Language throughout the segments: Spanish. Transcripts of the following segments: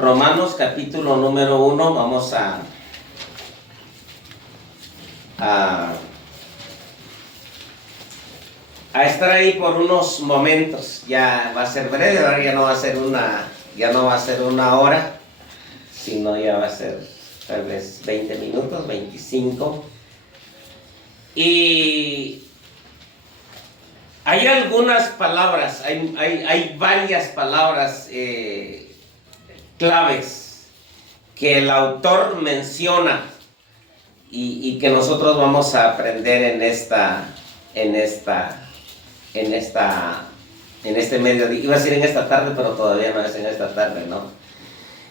Romanos capítulo número 1, vamos a estar ahí por unos momentos. Ya va a ser breve, ahora ya no va a ser una hora, sino ya va a ser tal vez 20 minutos, 25. Y hay algunas palabras, hay varias palabras claves que el autor menciona y que nosotros vamos a aprender en este mediodía. Iba a decir en esta tarde, pero todavía no es en esta tarde, ¿no?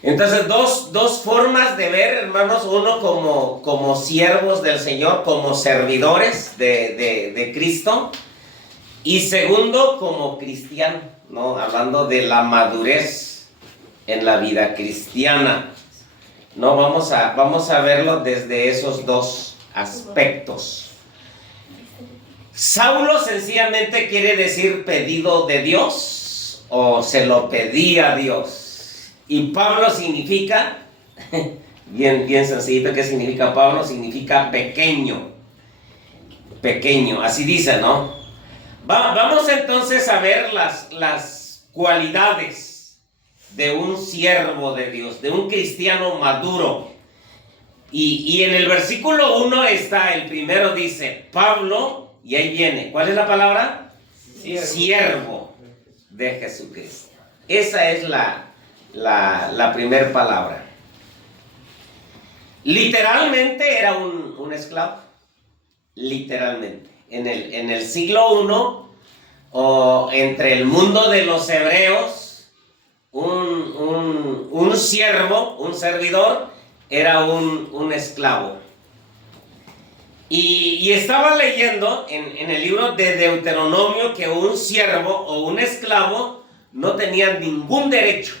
Entonces, dos formas de ver, hermanos. Uno como siervos del Señor, como servidores de Cristo. Y segundo, como cristiano, ¿no? Hablando de la madurez en la vida cristiana, ¿no? Vamos a verlo desde esos dos aspectos. Saulo sencillamente quiere decir pedido de Dios, o se lo pedía a Dios. Y Pablo significa, bien sencillito, ¿qué significa Pablo? Significa pequeño, así dice, ¿no? Vamos entonces a ver las cualidades de un siervo de Dios, de un cristiano maduro. Y en el versículo 1 está, el primero dice, Pablo, y ahí viene, ¿cuál es la palabra? Siervo de Jesucristo. Esa es la primera palabra. Literalmente era un esclavo, literalmente. En el siglo I, o entre el mundo de los hebreos, un siervo, un servidor, era un esclavo. Y estaba leyendo en el libro de Deuteronomio que un siervo o un esclavo no tenía ningún derecho.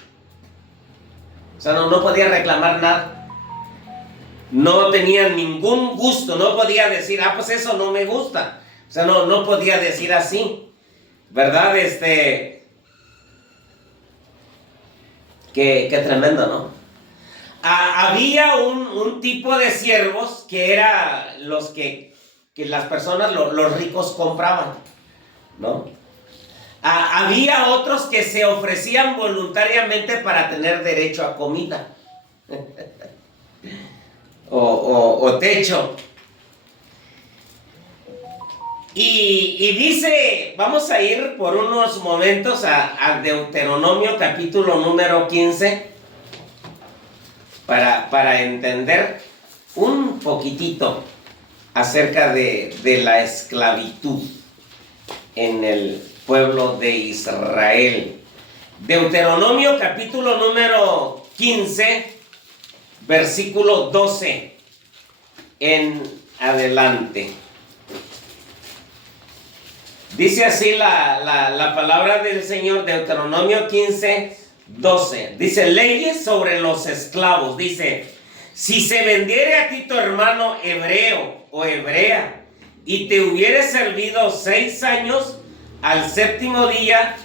O sea, no podía reclamar nada. No tenía ningún gusto, no podía decir, pues eso no me gusta. O sea, no podía decir así, ¿verdad? Qué tremendo, ¿no? Había un tipo de siervos que era los que las personas, los ricos compraban, ¿no? Había otros que se ofrecían voluntariamente para tener derecho a comida. o techo. Y dice, vamos a ir por unos momentos a Deuteronomio capítulo número 15 para entender un poquitito acerca de la esclavitud en el pueblo de Israel. Deuteronomio capítulo número 15, versículo 12 en adelante. Dice así la palabra del Señor, Deuteronomio 15, 12. Dice, leyes sobre los esclavos. Dice, si se vendiere a ti tu hermano hebreo o hebrea, y te hubiere servido 6 años, al séptimo día,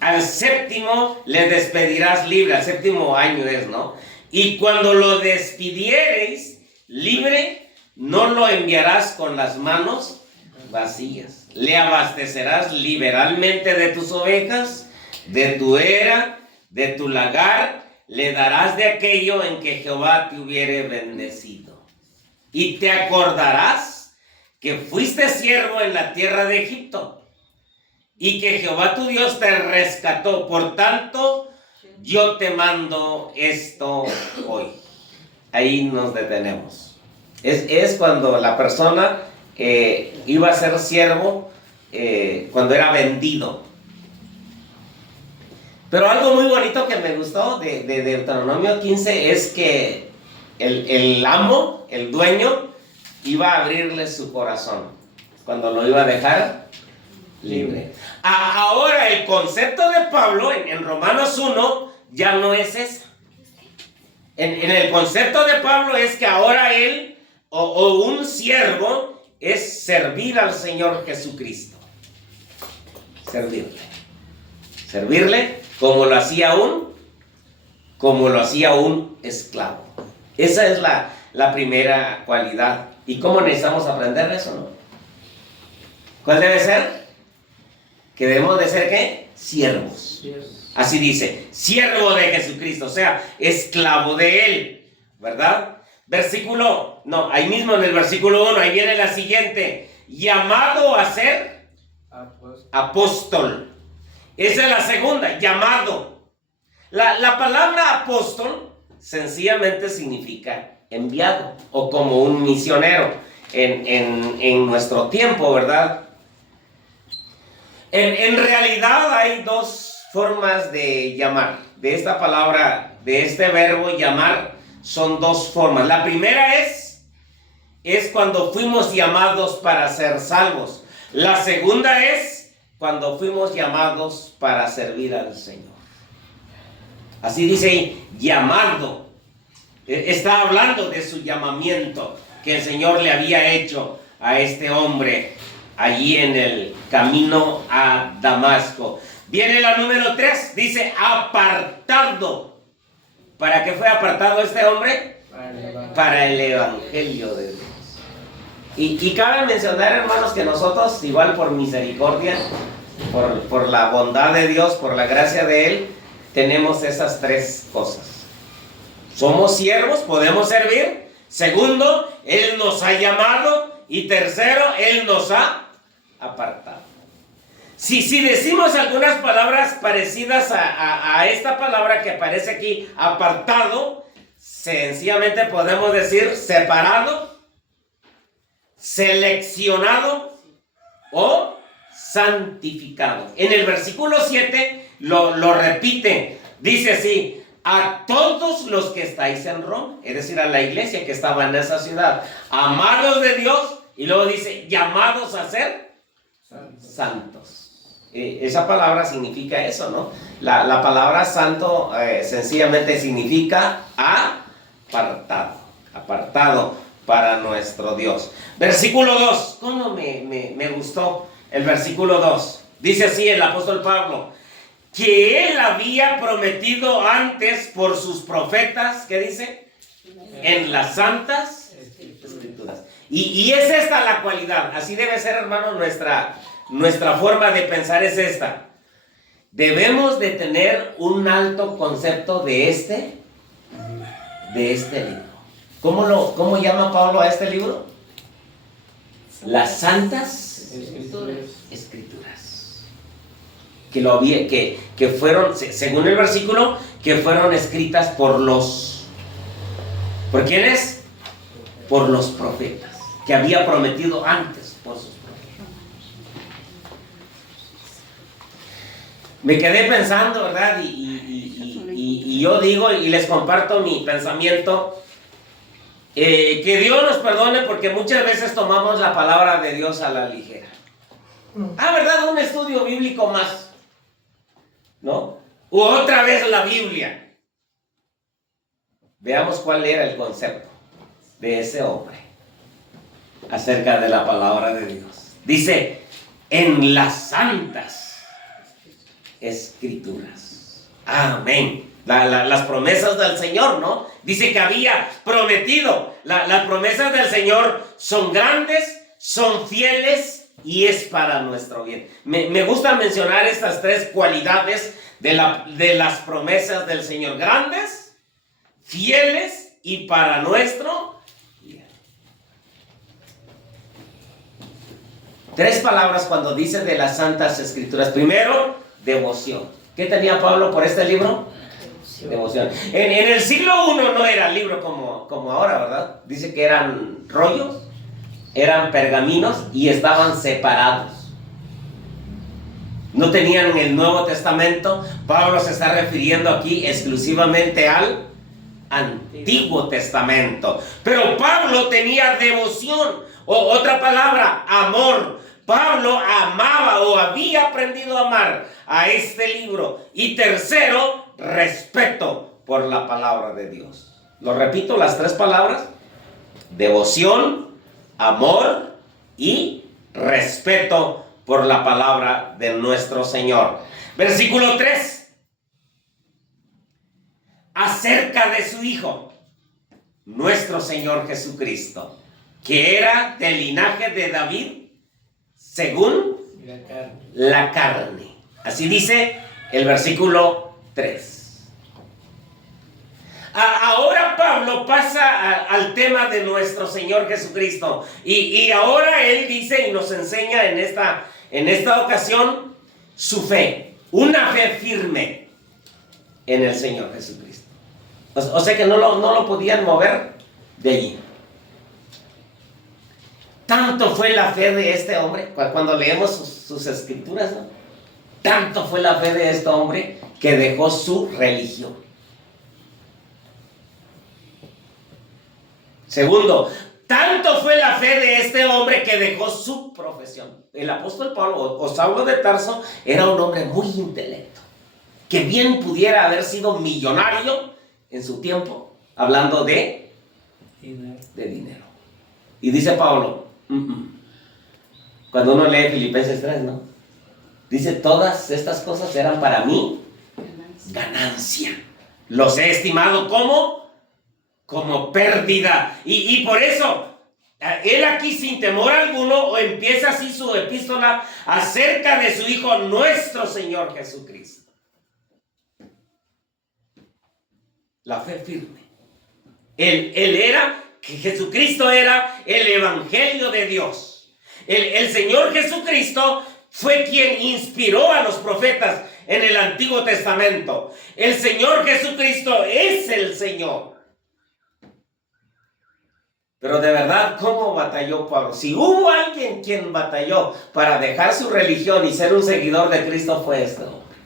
al séptimo le despedirás libre. Al séptimo año es, ¿no? Y cuando lo despidiereis libre, no lo enviarás con las manos vacías. Le abastecerás liberalmente de tus ovejas, de tu era, de tu lagar, le darás de aquello en que Jehová te hubiere bendecido. Y te acordarás que fuiste siervo en la tierra de Egipto, y que Jehová tu Dios te rescató. Por tanto, yo te mando esto hoy. Ahí nos detenemos. Es cuando la persona iba a ser siervo, cuando era vendido. Pero algo muy bonito que me gustó de Deuteronomio 15 es que el amo, el dueño, iba a abrirle su corazón cuando lo iba a dejar libre. Ahora el concepto de Pablo en Romanos 1 ya no es ese. En el concepto de Pablo es que ahora él o un siervo es servir al Señor Jesucristo. Servirle como lo hacía un esclavo. Esa es la primera cualidad. ¿Y cómo necesitamos aprender eso, no? ¿Cuál debe ser? Que debemos de ser, ¿qué? Siervos. Así dice, siervo de Jesucristo, o sea, esclavo de Él, ¿verdad? Ahí mismo en el versículo 1, ahí viene la siguiente, llamado a ser apóstol. Esa es la segunda, llamado. La palabra apóstol sencillamente significa enviado o como un misionero en nuestro tiempo, ¿verdad? En realidad hay dos formas de llamar. De esta palabra, de este verbo llamar, son dos formas. La primera es cuando fuimos llamados para ser salvos. La segunda es cuando fuimos llamados para servir al Señor. Así dice ahí, llamado. Está hablando de su llamamiento que el Señor le había hecho a este hombre allí en el camino a Damasco. Viene la número 3, dice apartado. ¿Para qué fue apartado este hombre? Para el evangelio de Dios. Y cabe mencionar, hermanos, que nosotros, igual por misericordia, por la bondad de Dios, por la gracia de Él, tenemos esas tres cosas. Somos siervos, podemos servir. Segundo, Él nos ha llamado. Y tercero, Él nos ha apartado. Si decimos algunas palabras parecidas a esta palabra que aparece aquí, apartado, sencillamente podemos decir separado, seleccionado o santificado. En el versículo 7 lo repite, dice así, a todos los que estáis en Roma, es decir, a la iglesia que estaba en esa ciudad, amados de Dios, y luego dice, llamados a ser santos. Esa palabra significa eso, ¿no? La palabra santo sencillamente significa apartado para nuestro Dios. Versículo 2, ¿cómo me gustó el versículo 2? Dice así el apóstol Pablo, que él había prometido antes por sus profetas, ¿qué dice? En las santas escrituras. Y es esta la cualidad, así debe ser, hermano, nuestra forma de pensar es esta. Debemos de tener un alto concepto de este libro. ¿Cómo llama Pablo a este libro? Las santas escrituras. Que fueron, según el versículo, que fueron escritas ¿por quiénes? Por los profetas, que había prometido antes por sus profetas. Me quedé pensando, ¿verdad? Y yo digo y les comparto mi pensamiento, que Dios nos perdone porque muchas veces tomamos la palabra de Dios a la ligera. ¿Verdad? Un estudio bíblico más, ¿no? U otra vez la Biblia. Veamos cuál era el concepto de ese hombre acerca de la palabra de Dios. Dice, en las santas escrituras. Amén. Las promesas del Señor, ¿no? Dice que había prometido. Las promesas del Señor son grandes, son fieles y es para nuestro bien. Me gusta mencionar estas tres cualidades de las promesas del Señor. Grandes, fieles y para nuestro bien. Tres palabras cuando dice de las santas escrituras. Primero, devoción. ¿Qué tenía Pablo por este libro? Devoción. En el siglo I no era libro como ahora, ¿verdad? Dice que eran rollos, eran pergaminos y estaban separados. No tenían el Nuevo Testamento. Pablo se está refiriendo aquí exclusivamente al Antiguo Testamento. Pero Pablo tenía devoción, o otra palabra, amor. Pablo amaba o había aprendido a amar a este libro. Y tercero, respeto por la palabra de Dios. Lo repito, las tres palabras: devoción, amor y respeto por la palabra de nuestro Señor. Versículo 3. acerca de su Hijo, nuestro Señor Jesucristo, que era del linaje de David según la carne. Así dice el versículo 3. Ahora Pablo pasa al tema de nuestro Señor Jesucristo. Y ahora él dice y nos enseña en esta ocasión su fe. Una fe firme en el Señor Jesucristo. O sea que no lo podían mover de allí. Tanto fue la fe de este hombre, cuando leemos sus escrituras, ¿no? Tanto fue la fe de este hombre que dejó su religión. Segundo, tanto fue la fe de este hombre que dejó su profesión. El apóstol Pablo o Saulo de Tarso era un hombre muy intelecto, que bien pudiera haber sido millonario en su tiempo, hablando de dinero. Y dice Pablo, cuando uno lee Filipenses 3, ¿no? Dice, todas estas cosas eran para mí ganancia. Los he estimado como pérdida. Y por eso, él aquí sin temor alguno empieza así su epístola acerca de su Hijo, nuestro Señor Jesucristo. La fe firme. Jesucristo era el Evangelio de Dios. El Señor Jesucristo fue quien inspiró a los profetas en el Antiguo Testamento. El Señor Jesucristo es el Señor. Pero de verdad, ¿cómo batalló Pablo? Si hubo alguien quien batalló para dejar su religión y ser un seguidor de Cristo, fue este hombre.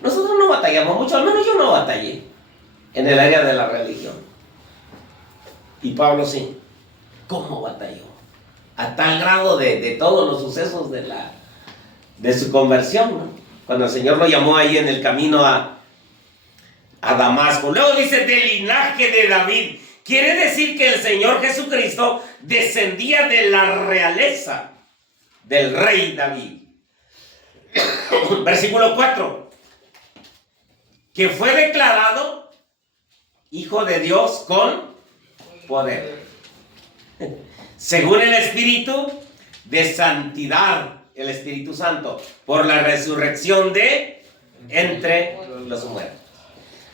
Nosotros no batallamos mucho, al menos yo no batallé en el área de la religión. Y Pablo sí. ¿Cómo batalló? A tal grado de todos los sucesos de su conversión, ¿no? Cuando el Señor lo llamó ahí en el camino a Damasco. Luego dice, del linaje de David. Quiere decir que el Señor Jesucristo descendía de la realeza del rey David. Versículo 4. Que fue declarado Hijo de Dios con poder, según el Espíritu de santidad, el Espíritu Santo, por la resurrección de entre los muertos.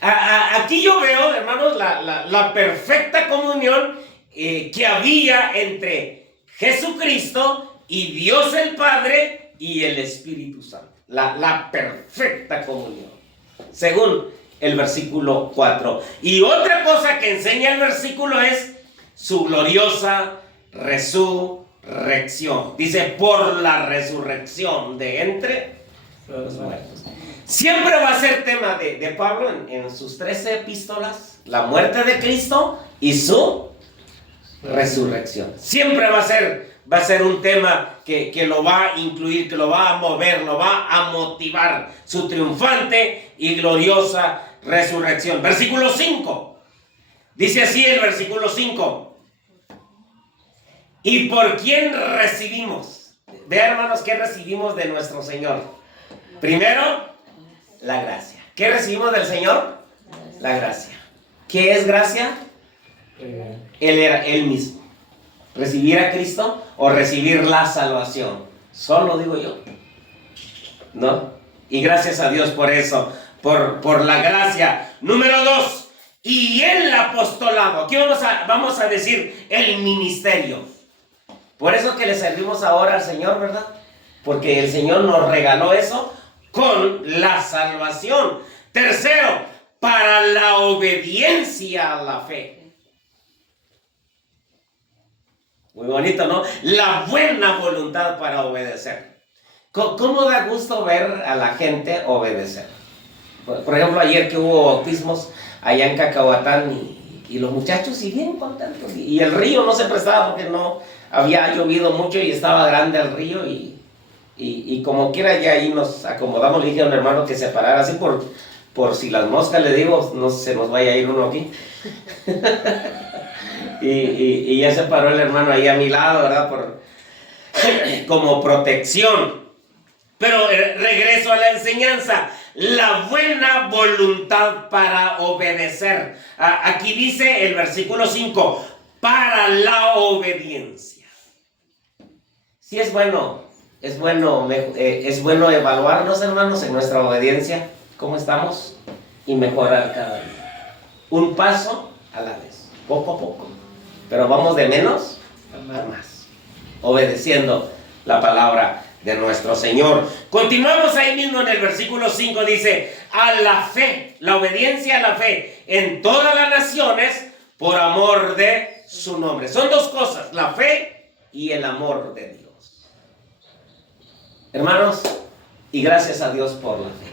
Aquí yo veo, hermanos, la perfecta comunión que había entre Jesucristo y Dios el Padre y el Espíritu Santo. La perfecta comunión, según el versículo 4. Y otra cosa que enseña el versículo es su gloriosa resurrección. Dice, por la resurrección de entre los muertos. Siempre va a ser tema de Pablo en sus 13 epístolas, la muerte de Cristo y su resurrección. Siempre va a ser un tema que lo va a incluir, que lo va a mover, lo va a motivar, su triunfante y gloriosa resurrección. Versículo 5. Dice así el versículo 5. ¿Y por quién recibimos? Vean, hermanos, ¿qué recibimos de nuestro Señor? Primero, la gracia. ¿Qué recibimos del Señor? La gracia. ¿Qué es gracia? Él era Él mismo. ¿Recibir a Cristo o recibir la salvación? Solo digo yo, ¿no? Y gracias a Dios por eso, por la gracia. Número 2, y el apostolado. Aquí vamos a decir el ministerio. Por eso que le servimos ahora al Señor, ¿verdad? Porque el Señor nos regaló eso con la salvación. Tercero, para la obediencia a la fe. Muy bonito, ¿no? La buena voluntad para obedecer. ¿Cómo da gusto ver a la gente obedecer? Por ejemplo, ayer que hubo bautismos allá en Cacahuatán y los muchachos sí bien contentos. Y el río no se prestaba porque no había llovido mucho y estaba grande el río y como quiera ya ahí nos acomodamos. Le dije a un hermano que se parara así por si las moscas, le digo, no se nos vaya a ir uno aquí. y ya se paró el hermano ahí a mi lado, ¿verdad? Como protección. Pero regreso a la enseñanza. La buena voluntad para obedecer. Aquí dice el versículo 5, para la obediencia. Sí es bueno evaluarnos, hermanos, en nuestra obediencia, cómo estamos, y mejorar cada día. Un paso a la vez, poco a poco. Pero vamos de menos a más, obedeciendo la palabra de nuestro Señor. Continuamos ahí mismo en el versículo 5, dice, a la fe, la obediencia a la fe en todas las naciones por amor de su nombre. Son dos cosas, la fe y el amor de Dios. Hermanos, y gracias a Dios por la fe.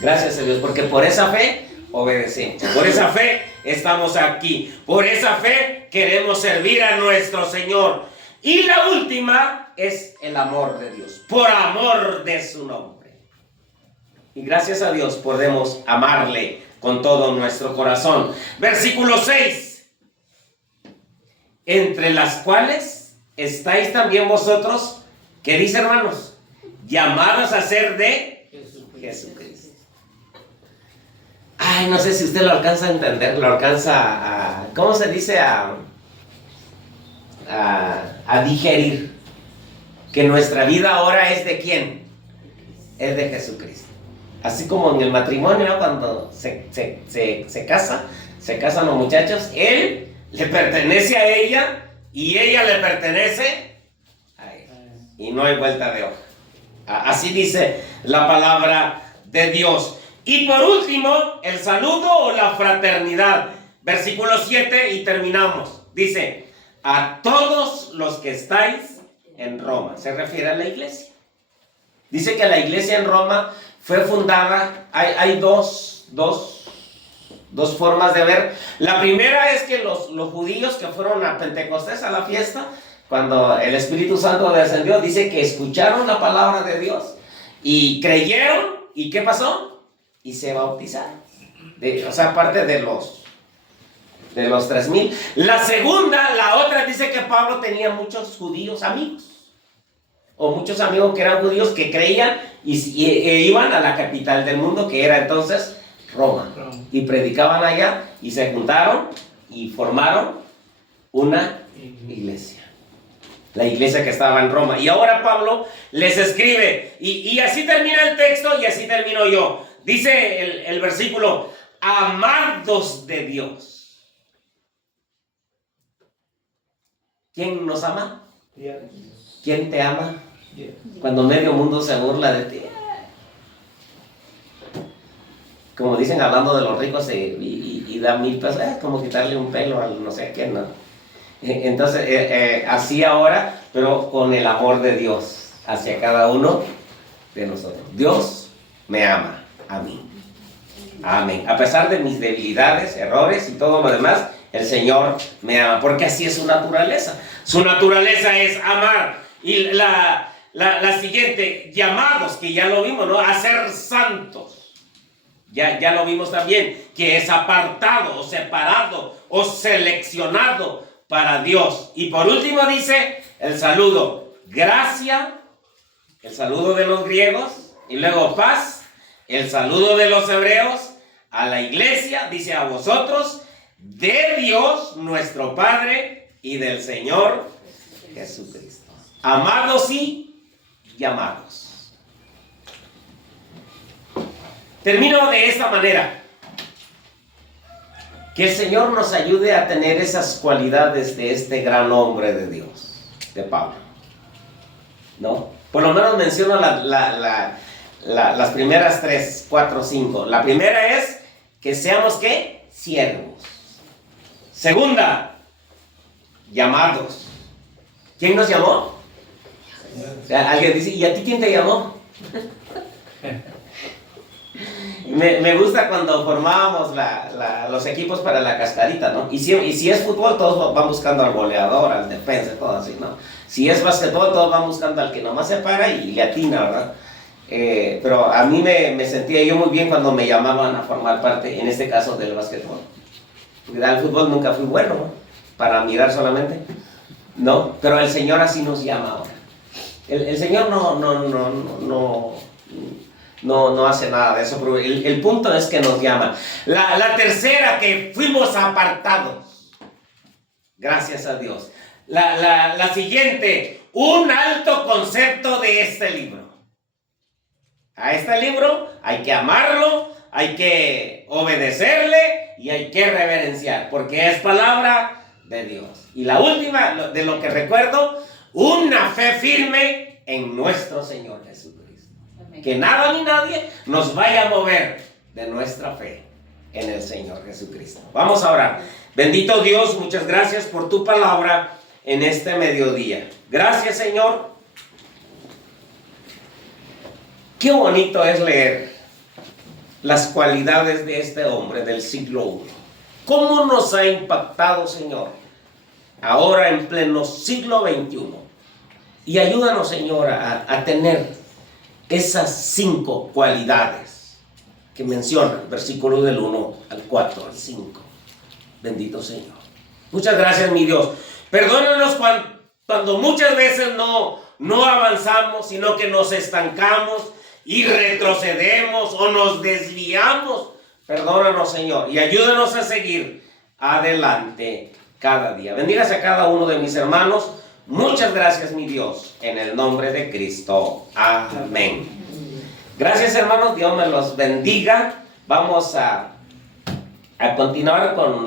Gracias a Dios, porque por esa fe obedecemos. Por esa fe estamos aquí. Por esa fe queremos servir a nuestro Señor. Y la última es el amor de Dios, por amor de su nombre. Y gracias a Dios podemos amarle con todo nuestro corazón. Versículo 6. Entre las cuales estáis también vosotros, ¿qué dice, hermanos? Llamados a ser de Jesucristo. Ay, no sé si usted lo alcanza a entender, lo alcanza a, ¿cómo se dice? A digerir. Que nuestra vida ahora es ¿de quién? Es de Jesucristo. Así como en el matrimonio, cuando se casan los muchachos, él le pertenece a ella y ella le pertenece a él. Y no hay vuelta de hoja. Así dice la palabra de Dios. Y por último, el saludo o la fraternidad. Versículo 7 y terminamos. Dice, a todos los que estáis en Roma. Se refiere a la iglesia. Dice que la iglesia en Roma fue fundada. Hay dos formas de ver. La primera es que los judíos que fueron a Pentecostés, a la fiesta, cuando el Espíritu Santo descendió, dice que escucharon la palabra de Dios y creyeron. ¿Y qué pasó? Y se bautizaron. O sea, aparte de los 3,000. La otra dice que Pablo tenía muchos judíos amigos. O muchos amigos que eran judíos que creían e iban a la capital del mundo, que era entonces Roma. Y predicaban allá y se juntaron y formaron una iglesia. La iglesia que estaba en Roma. Y ahora Pablo les escribe. Y así termina el texto y así termino yo. Dice el versículo, amados de Dios. ¿Quién nos ama? ¿Quién te ama? Cuando medio mundo se burla de ti. Como dicen, hablando de los ricos y da 1,000 pesos, como quitarle un pelo al no sé qué, ¿no? Entonces, así ahora, pero con el amor de Dios hacia cada uno de nosotros. Dios me ama a mí. Amén. A pesar de mis debilidades, errores y todo lo demás, el Señor me ama, porque así es su naturaleza. Su naturaleza es amar. Y la siguiente, llamados, que ya lo vimos, ¿no? A ser santos. Ya lo vimos también, que es apartado o separado o seleccionado para Dios. Y por último dice el saludo, gracia, el saludo de los griegos, y luego paz, el saludo de los hebreos, a la iglesia, dice a vosotros, de Dios nuestro Padre y del Señor Jesucristo. Amados y llamados. Termino de esta manera. Que el Señor nos ayude a tener esas cualidades de este gran hombre de Dios, de Pablo. ¿No? Por lo menos menciono las primeras 3, 4, 5. La primera es que seamos, ¿qué? Siervos. Segunda, llamados. ¿Quién nos llamó? O sea, alguien dice, ¿y a ti quién te llamó? Me gusta cuando formábamos los equipos para la cascarita, ¿no? Y si es fútbol, todos van buscando al goleador, al defensa, todo así, ¿no? Si es básquetbol, todos van buscando al que nomás se para y le atina, ¿verdad? Pero a mí me sentía yo muy bien cuando me llamaban a formar parte, en este caso, del básquetbol. Porque al fútbol nunca fui bueno, ¿no? Para mirar solamente, ¿no? Pero el Señor así nos llama ahora. El Señor no hace nada de eso, pero el punto es que nos llama. La tercera, que fuimos apartados. Gracias a Dios. La siguiente, un alto concepto de este libro. A este libro hay que amarlo, hay que obedecerle y hay que reverenciar, porque es palabra de Dios. Y la última, de lo que recuerdo, una fe firme en nuestro Señor Jesucristo. Amén. Que nada ni nadie nos vaya a mover de nuestra fe en el Señor Jesucristo. Vamos a orar. Bendito Dios, muchas gracias por tu palabra en este mediodía. Gracias, Señor. Qué bonito es leer las cualidades de este hombre del siglo I. ¿Cómo nos ha impactado, Señor, ahora en pleno siglo XXI? Y ayúdanos, Señor, a tener esas 5 cualidades que menciona el versículo del 1 al 4 al 5. Bendito Señor. Muchas gracias, mi Dios. Perdónanos cuando muchas veces no avanzamos, sino que nos estancamos y retrocedemos o nos desviamos. Perdónanos, Señor, y ayúdanos a seguir adelante cada día. Bendigas a cada uno de mis hermanos. Muchas gracias, mi Dios, en el nombre de Cristo. Amén. Gracias, hermanos. Dios me los bendiga. Vamos a continuar con